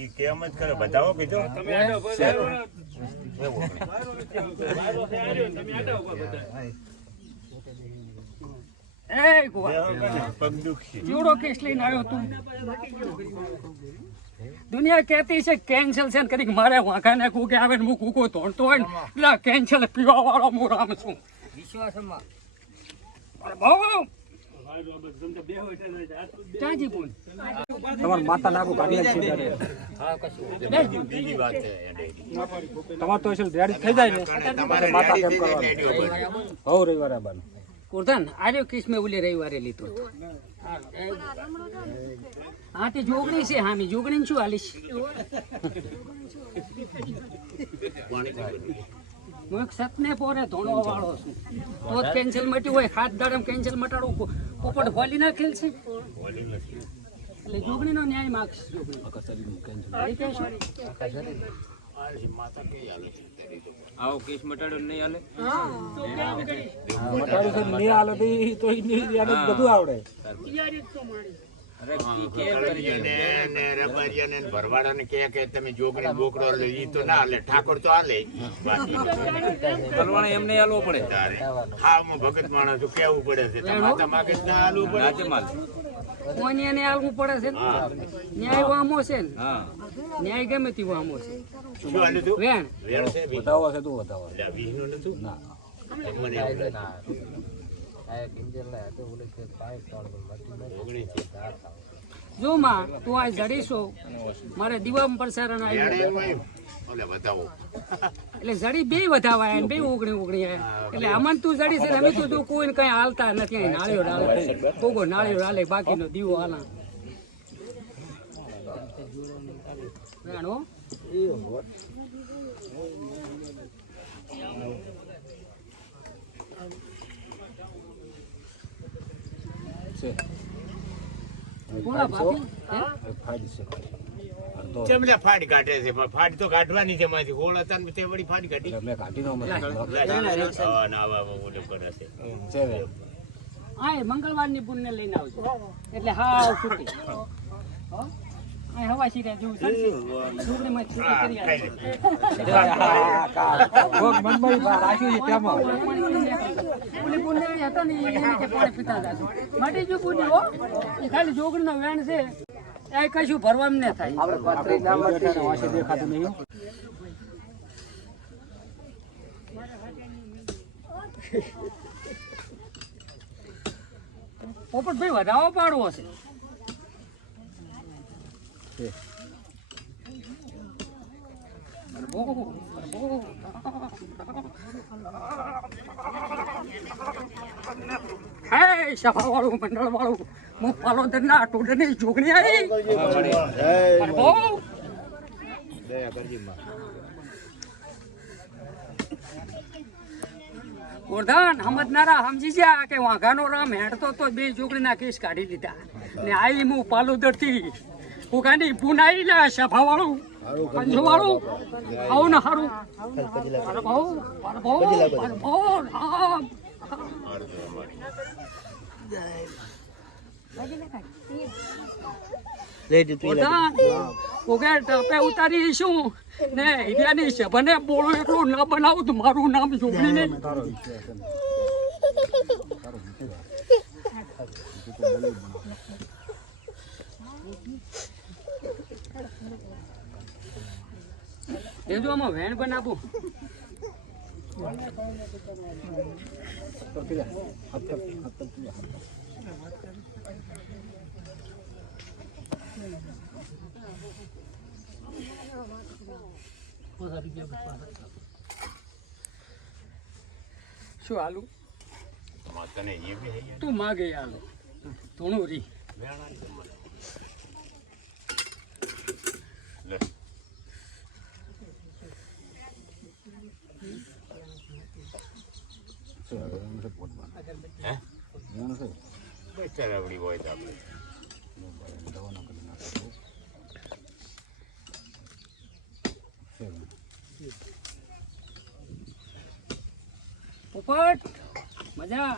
ઈ કેમ જ કરે? બતાવો કીધું. દુનિયા કેતી છે કેન્સલ છે કદી મારે વાંકા ને કે આવે ને હું કુકો ધોણતો હોય ને એટલે કેન્સલ પીવા વાળો હું રામ છું. અરે બહુ. તમારે માતા નાખું કાઢી નાખી બીજી વાત છે તમારે તો રેડી થઈ જાય ને. તમારે માતા કેમ કરવાનું? હવ રવિવારે આવવાનું કુર્ધન આર્યો કિસ મેં ઓલી રવિવારે લીધો. હા તે જોગણી છે હામી જોગણી શું હાલીશ? હું એક સતને પોરે ધોણો વાળો છું. તો જ કેન્સલ મટ્યું હોય હાથ દાડમ કેન્સલ મટાડું પોપટ ખોલી નાખેલ છે. એટલે જોગણીનો ન્યાય માગશે? આવો કેસ મટાડો નહીં હાલે? મટાડું નહીં હાલે તો બધું આવડે. ભરવાડાને કહે કે તમે જોગણી બોકડો લે ઈ તો ના હાલે ઠાકોર તો હાલે. બાકી ભલવાણે એમને હાલવો પડે. તારે. હાવમાં ભગત માણસ કેવું પડે છે? માગે ના પડે. પડે ન્યાય વામો છે ને? ન્યાય ગમે તે વામો છે. શું હાલે તું વેણ. વેણ છે બી? છે તું વધાવો એટલે આ નતું? ના. મને એવું લાગે. ઓગણીસ છે. જો માં તું આ જડીશો. મારે દીવામ પરસારણ આવ્યું એટલે જડી બે વધાવા બે ઓગણી ઓગણી આયા એટલે અમન તું જડી છે અમે તું જો કોઈને કઈ હાલતા નથી નાળિયો ડાલે કોગો નાળિયો ડાલે બાકીનો દીવો હાલા. વેણો છે. કોના ભાભી? હે? ફાઈડ છે. અડધો કેમ લે ફાડ કાઢે છે? પણ ફાડ તો કાઢવાની છે માંથી હોળ હતા ને તે વળી ફાડ કાઢી. એટલે મેં કાઢીનો અમે હા, ના, આવા આવા ઓલું કરે છે. છે વે. આ એ મંગળવારની પુણ્ય લઈને આવજો. એટલે હા છૂટી. ને વેણ છે એ કશું ભરવામાં ન થાય ને દેખાતું નહીં પોપટભાઈ વધાવો પાડવો છે છે. હે સભા વાળું મંડળ વાળું હું પાલોદર ના જોગણી આવી ગોરધન સમજનારા સમજી ગયા કે વાઘાનો રામ હેડતો તો બે છોકરીના કેસ કાઢી દીધા ને આઈ હું પાલોદરથી હું કાંડી પુનાઈ લા સભા વાળું. પંજો વાળું આવું ને હારું. પ્રભુ ભાઉ પ્રભુ ભાઉ ગોરધન ભાઉ રામ ઉતારી શું ને હિરિયાની સભાને બોલો એટલું ના બનાવું તો મારું નામ જોગણી નહીં તારો વિષય છે ને. એ જો આમાં વેણ પણ આપું. શું આલુ. તું માગે આલુ ધૂણું રી લે. છે, હવે એમ છે પોતમાં. હે? એમ છે. બસ ચરાવડી હોય તો આપણે. દવાનો કરી નાખો. પોપટ મજા.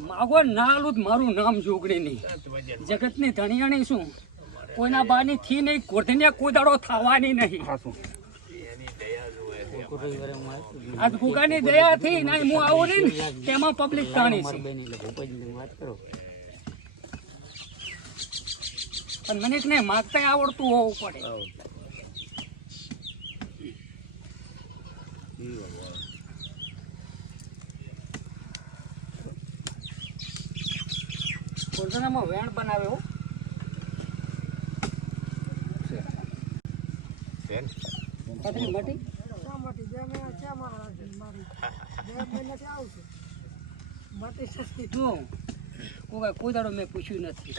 માગો મારું નામ જોગણી નહીં જગતની ધણિયાણી શું કોઈના બાની થી નહીં કોઢીને કોદાડો થવાની નહીં આજ ગુગાની દયાથી ના હું આવું નહીં તેમાં પબ્લિક તાણી છે પણ મનીષને ને માગતા આવડતું હોવું પડે. કોરસનામાં વેણ બનાવ્યો છે ને? પતરી મટી? જો કોઈ કોઈ દાડો મેં પૂછ્યું નથી.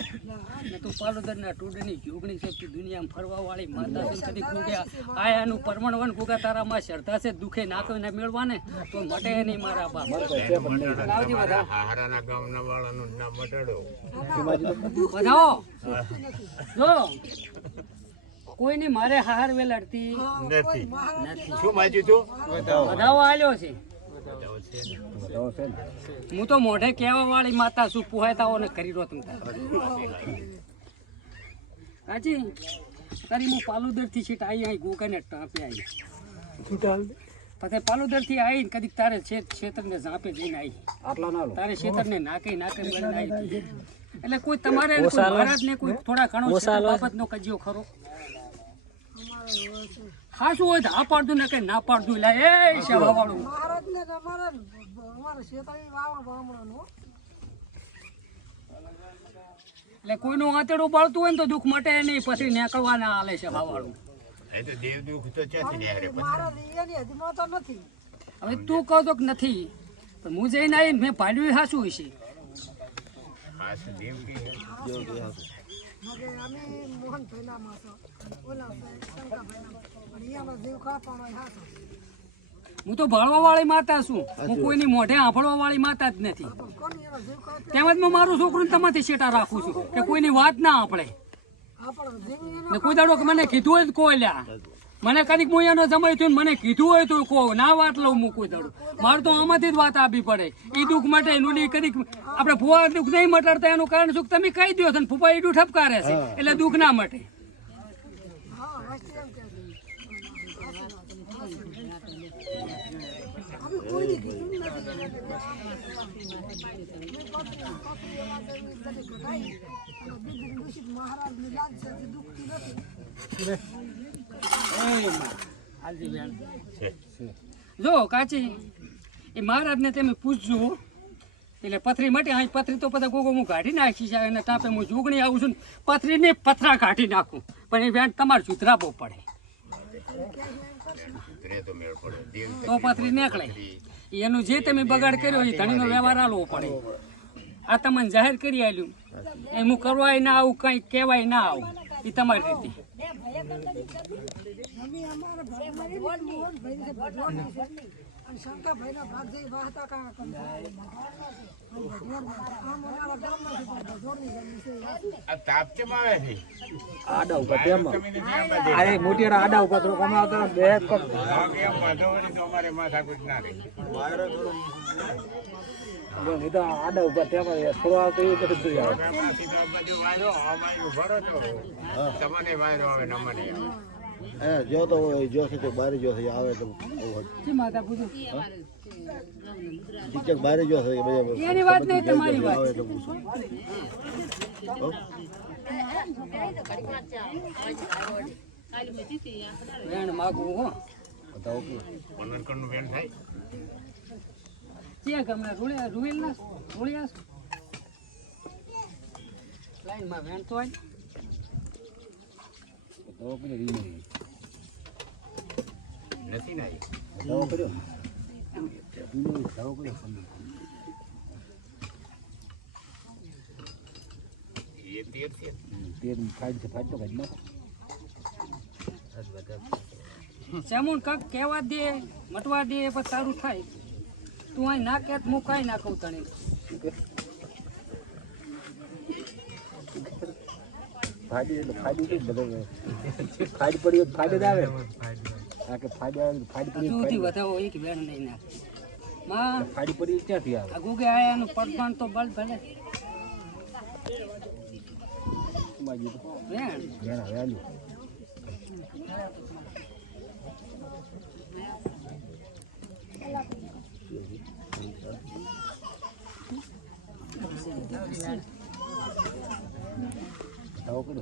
ને તું પાલોદરના ટુડની જોગણી છે તું દુનિયામાં ફરવા વાળી માતા કુગ્યા આયાનું પરમણવન કુગા તારામાં શ્રદ્ધા છે દુખે નાખો ને મેળવા ને તો મટે નહીં મારા બાપ. હારાના ગામના વાળાનું નામ મટાડો. બધાઓ. જો. કોઈની મારે હાર વેલાડતી નથી. શું માજ્યું તું? બધાઓ આલ્યો છે. હું તો મોઢે કહેવા વાળી માતા છું પુહાયતાઓને કરી રહ્યો તમે કાચી તારી હું પાલુદરથી છીટ આવી અહીં ગોકાને ટાંપે આવી પછી પાલુદરથી આવીને કદીક તારે ક્ષેત્ર ને ઝાંપે જઈને આવી આટલા તારે ક્ષેત્ર ને નાકે નાકે આવી એટલે કોઈ તમારે કોઈ મહારાજ ને કોઈ થોડા ઘણો બાબત નો કજિયો ખરો. હા શું હોય તો હા પાડતું ને કઈ ના પાડતું લે એ સેવા વાળું. મહારાજને ને અમારે અમારે વાવા બ્રાહ્મણનો એટલે કોઈનું આંતેડું બળતું હોય ને તો દુઃખ મટે નહીં પછી નીકળવાના આલે છે ભાવાળું એ તો દેવ દુઃખ તો ક્યાંથી નીકળે? એની તો નથી. હવે તું કહો તો નથી. પણ હું જઈને આવીને મેં ભાડ્યું હાસું હશે. કે માસો ઓલા હું તો ભણવા વાળી માતા છું. હું કોઈની મોઢે આંભળવા વાળી માતા જ નથી. તેમજ હું મારું છોકરું તમાથી શેટા રાખું છું કે કોઈની વાત ના આપણો ને કોઈ દાડો મને કીધું હોય કોઈ લ્યા. મને કદીક હું એનો સમય થયો ને મને કીધું હોય તો કહો ના વાત લઉં હું કોઈ દાડો. મારે તો આમાંથી જ વાત આપવી પડે. એ દુઃખ માટે એનું નહીં કદીક આપણે ફુવા દુઃખ નહીં મટાડતા એનું કારણ શું? તમે કહી દો છો ને ફૂફા ઈડું ઠપકારે છે. એટલે દુઃખ ના મટે. જો, કાચી. એ મહારાજને તમે પૂછજો. એટલે પથરી માટે અહીં પથરી તો બધા ગોગો હું કાઢી નાખી છે અને તાપે હું જોગણી આવું છું પથરીને પથરા કાઢી નાખું. પણ એ વેણ તમારે સુધરાવવો પડે. તો પથરી નીકળે. એનું જે તમે બગાડ કર્યો એ ધણીનો વ્યવહાર આલવો પડે. આ તમને જાહેર કરી આલ્યું. એમ કરવાય ના આવું, કંઈ કહેવાય ના આવું. એ તમારી રીતે. અમે અમારા ભાગમાં મોહનભાઈ છે ભગવાન છે અને ભાગ જઈ વાહતા કાં આમ અમારા ગામમાં છે ભગવાનની જમીન છે આ તાપ કેમ આવે છે? આડા ઉપર તેમાં. અરે આડા ઉપર તો કમે આવતા બે કપ હા, કે એમ વાંધો તો અમારે માથાકૂટ ના રહે. એ તો આડા ઉપર તેમાં થોડો આવતો એ બધું જોઈ આવે. એમાંથી વાયરો વાયરો આવે ને આવે. હે જો તો જો છે તો બારે જો છે આવે તો શી માતા પૂછું શિક્ષક બારે જો છે બધા એની વાત નહીં તમારી વાત. આવે તો પૂછું વેણ માગું હો. પનરકણનું બેન થાય? ક્યાં ગમે રૂળિયા રૂવેલ ના રૂળિયા લાઈનમાં વેણ તો હોય દવા કરી. નથી ને આવી. દવા કર્યો દવા કર્યો તેર છે તેલ ફાઈડ છે ફાઈડ તો કાઢી નાખો જામુન કાક કહેવા દે મટવા દે પછી સારું થાય તું અહીં ના કે હું કાંઈ ના કહું તને ફાડી એટલે ફાડી તો બધો. ફાડી પડી ફાડી આવે. આ કે ફાડી આવે ફાડી પડી ફાડી વધારો એક વેણ નહીં નાખે. માં ફાડી પડી ક્યાંથી આવે? ગુગે આયાનું પડપાન તો બળ ભલે. માં જીતો વેણ ઘણા વેલ્યુ આવો કરો